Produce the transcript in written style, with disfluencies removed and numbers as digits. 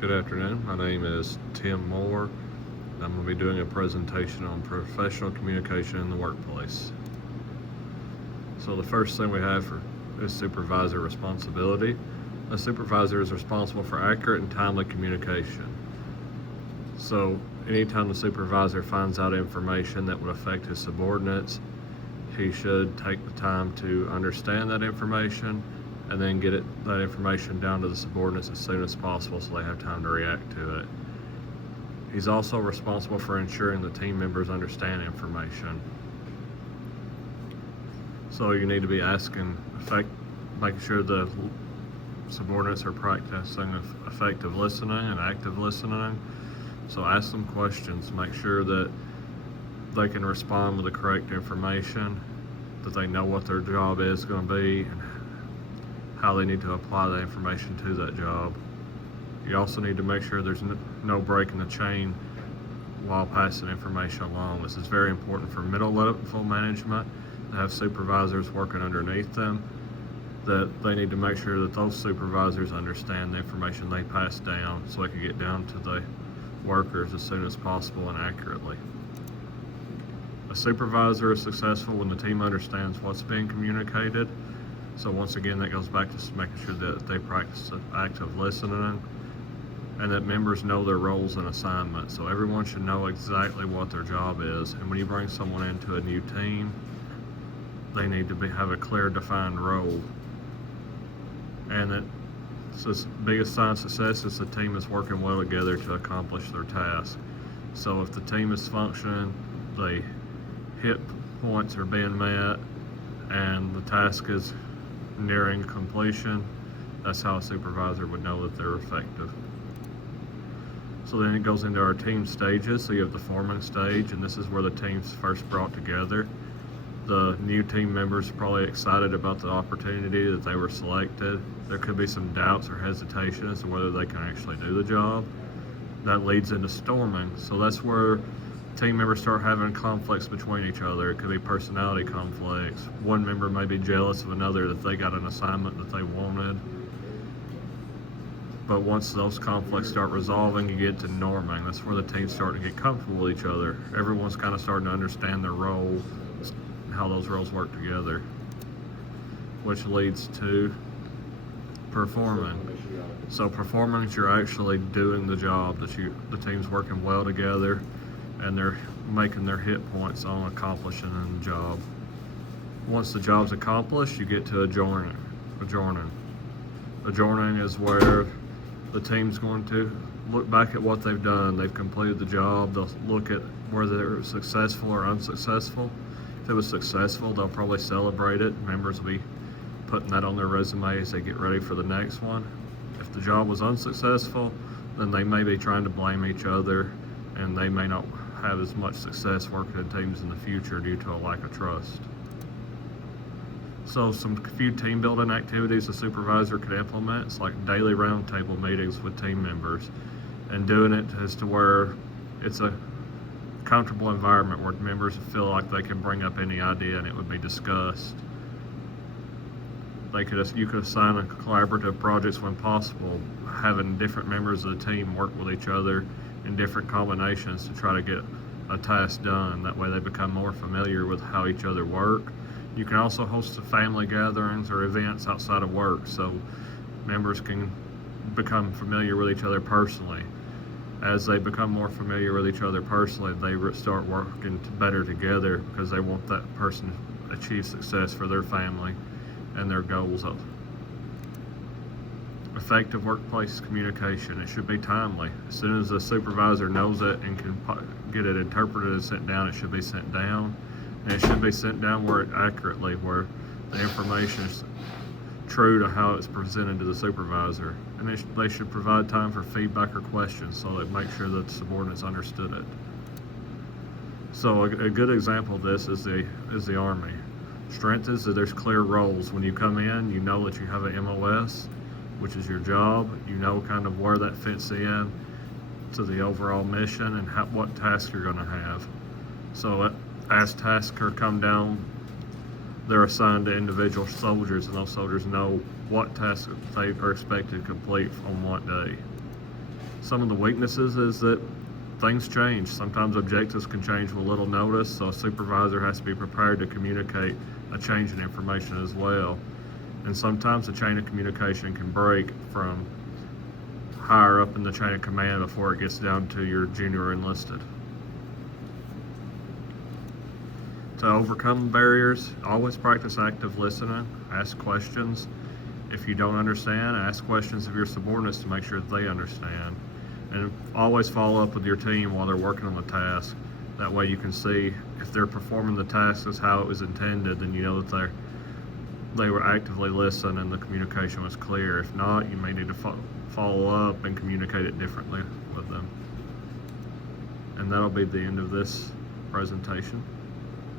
Good afternoon. My name is Tim Moore. I'm going to be doing a presentation on professional communication in the workplace. So the first thing we have is supervisor responsibility. A supervisor is responsible for accurate and timely communication. So anytime the supervisor finds out information that would affect his subordinates, he should take the time to understand that information and then get that information down to the subordinates as soon as possible so they have time to react to it. He's also responsible for ensuring the team members understand information. So you need to be making sure the subordinates are practicing effective listening and active listening. So ask them questions, make sure that they can respond with the correct information, that they know what their job is going to be, and how they need to apply that information to that job. You also need to make sure there's no break in the chain while passing information along. This is very important for middle level management to have supervisors working underneath them, that they need to make sure that those supervisors understand the information they pass down so they can get down to the workers as soon as possible and accurately. A supervisor is successful when the team understands what's being communicated. So once again, that goes back to making sure that they practice active listening and that members know their roles and assignments. So everyone should know exactly what their job is. And when you bring someone into a new team, they need to have a clear, defined role. And that the biggest sign of success is the team is working well together to accomplish their task. So if the team is functioning, the hit points are being met, and the task is nearing completion, that's how a supervisor would know that they're effective. So then it goes into our team stages. So you have the forming stage, and this is where the team's first brought together. The new team members are probably excited about the opportunity that they were selected. There could be some doubts or hesitation as to whether they can actually do the job. That leads into storming. So that's where team members start having conflicts between each other. It could be personality conflicts. One member may be jealous of another that they got an assignment that they wanted. But once those conflicts start resolving, you get to norming. That's where the team's starting to get comfortable with each other. Everyone's kind of starting to understand their role, how those roles work together, which leads to performing. So performing is you're actually doing the job, that the team's working well together and they're making their hit points on accomplishing the job. Once the job's accomplished, you get to adjourning. Adjourning is where the team's going to look back at what they've done. They've completed the job. They'll look at whether they're successful or unsuccessful. If it was successful, they'll probably celebrate it. Members will be putting that on their resume as they get ready for the next one. If the job was unsuccessful, then they may be trying to blame each other, and they may not have as much success working in teams in the future due to a lack of trust. So some few team building activities a supervisor could implement is like daily roundtable meetings with team members, and doing it as to where it's a comfortable environment where members feel like they can bring up any idea and it would be discussed. You could assign a collaborative projects when possible, having different members of the team work with each other in different combinations to try to get a task done. That way they become more familiar with how each other work. You can also host family gatherings or events outside of work so members can become familiar with each other personally. As they become more familiar with each other personally, they start working better together because they want that person to achieve success for their family and their goals. Effective workplace communication. It should be timely. As soon as the supervisor knows it and can get it interpreted and sent down, it should be sent down. And it should be sent down accurately, where the information is true to how it's presented to the supervisor. And they should provide time for feedback or questions so they make sure that the subordinates understood it. So a good example of this is the Army. Strength is that there's clear roles. When you come in, you know that you have an MOS, which is your job. You know kind of where that fits in to the overall mission and what tasks you're going to have. So as tasks are come down, they're assigned to individual soldiers, and those soldiers know what tasks they are expected to complete on what day. Some of the weaknesses is that things change. Sometimes objectives can change with little notice, so a supervisor has to be prepared to communicate a change in information as well. And sometimes the chain of communication can break from higher up in the chain of command before it gets down to your junior enlisted. To overcome barriers, always practice active listening, ask questions. If you don't understand, ask questions of your subordinates to make sure that they understand. And always follow up with your team while they're working on the task. That way you can see if they're performing the task as how it was intended, then you know that they were actively listening and the communication was clear. If not, you may need to follow up and communicate it differently with them. And that'll be the end of this presentation.